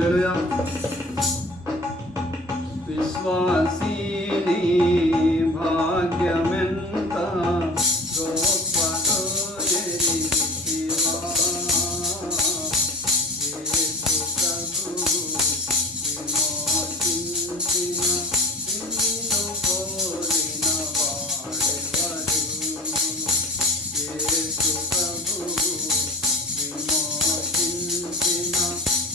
హల్లెలూయా. విశ్వాసిని భాగ్యమెంత గొప్పదో ఎరిగితివా. యేసు ప్రభు విమోచించిన నిన్ను పోలిన వాడెవరు. యేసు ప్రభు విమోచించిన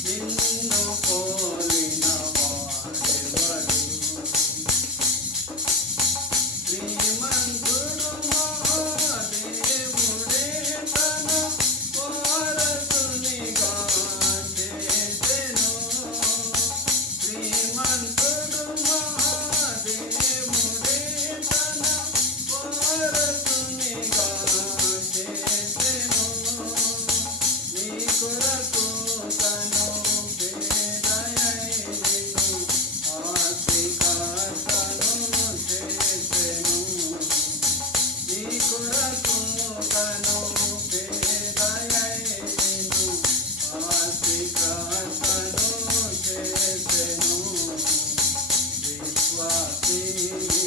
నిన్ను పోలిన వాడెవరు. శ్రీమంతుడు మా దేవుడే తన వారసునిగా చేసెను. శ్రీమంతుడు మా దేవుడే తన వారసునిగా చేసెను. నీ కొరకు తను పేదయైనను ఆస్తికర్తను చేసెను. నీ కొరకు తను పేదయైనను ఆస్తికర్తను చేసెను. విశ్వాసిని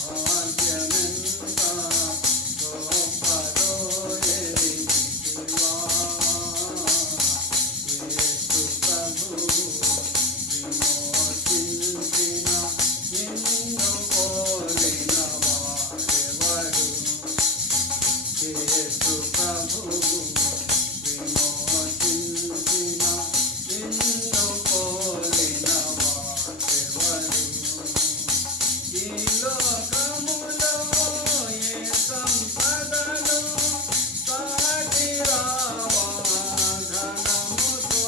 భాగ్యమెంత గొప్పదో ఎరిగితివా. యేసు ప్రభు విమోచించిన నిన్ను పోలిన వాడెవడు. యేసు ప్రభు విమోచించిన నిన్ను పోలిన వాడెవడు. ఈ లోకములో ఏ సంపదలో సాటి రావా ధనముతో.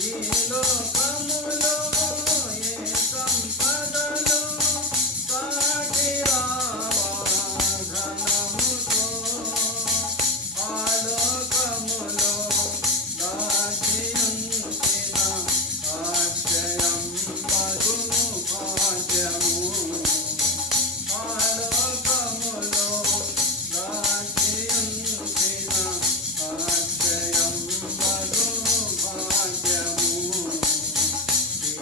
ఈ లోకములో ఏ సంపదలో సాటి రావా ధనముతో. ఆ లోకములో దాచి ఉంచిన ఆశ్రయం పదును భాగ్యము. ఆ లోకములో దాచి ఉంచిన ఆశ్రయం పదును భాగ్యము.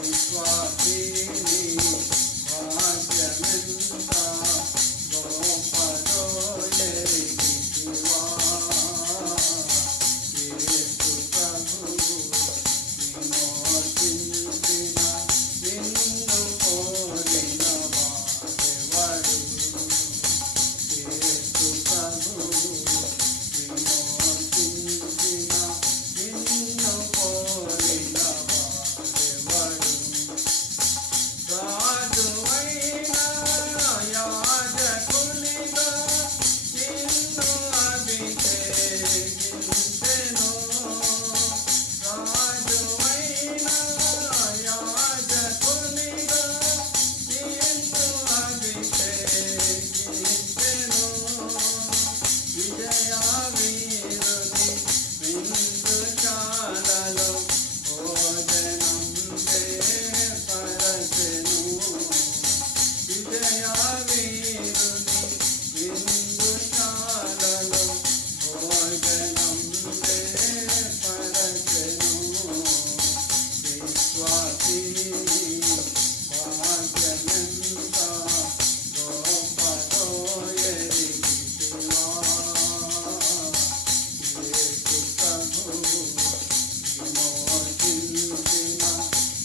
విశ్వాసిని భాగ్యమెంత గొప్పదో ఎరిగితివా. యేసు ప్రభు విమోచించిన నిన్ను పోలిన వాడెవడు. యేసు ప్రభు విమోచించిన నిన్ను పోలిన వాడెవడు. రాజువైన యాజకునిగా నిన్ను అభిషేకించెను. రాజువైన యాజకునిగా నిన్ను అభిషేకించెను. విజయ వీరుని విందుశాలలో భోజనం పరచెను. విజయ వీరుని విందుశాలలో భోజనం పరచెను. విశ్వాసిని భాగ్యమెంత గొప్పదో ఎరిగితివా. యేసు ప్రభు విమోచించిన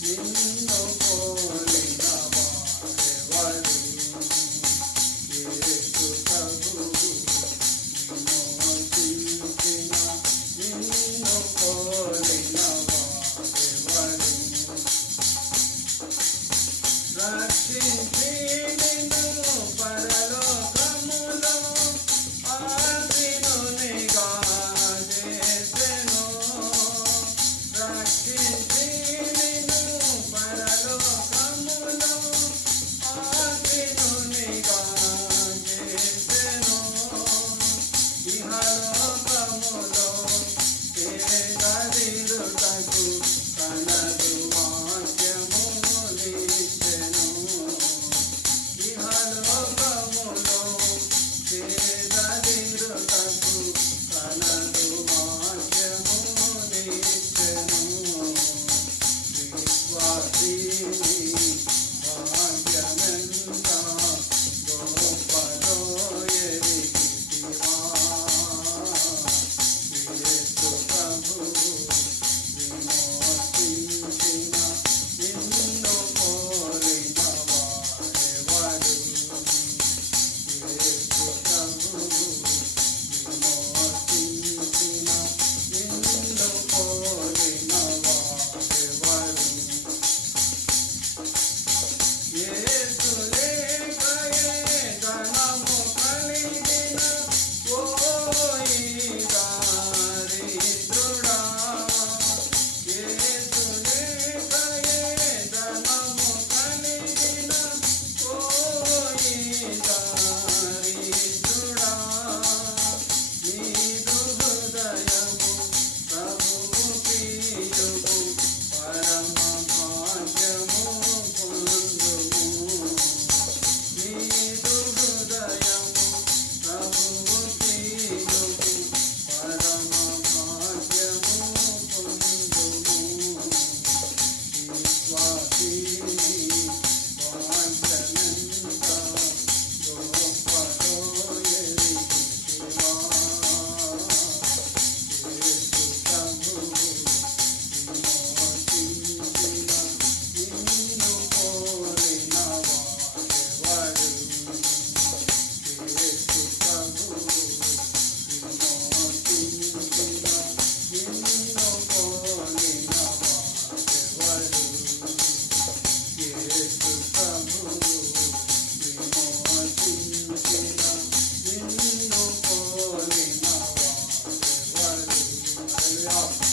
నిన్ను పోలిన వాడెవడు. యేసు ప్రభు విమోచించిన నిన్ను పోలిన వాడెవడు. రక్షించి నిన్ను పరలోకములో ఆసీనునిగా చేసెను. రక్షించి నిన్ను పరలోకములో ఆసీనునిగా చేసెను. ఇహలోకములో పేదరిరుటకు తనదు వాక్యమునిచ్చెను. ఇహలోకములో పేదరిరుటకు తనదు వాక్యమునిచ్చెను. హల్లెలూయా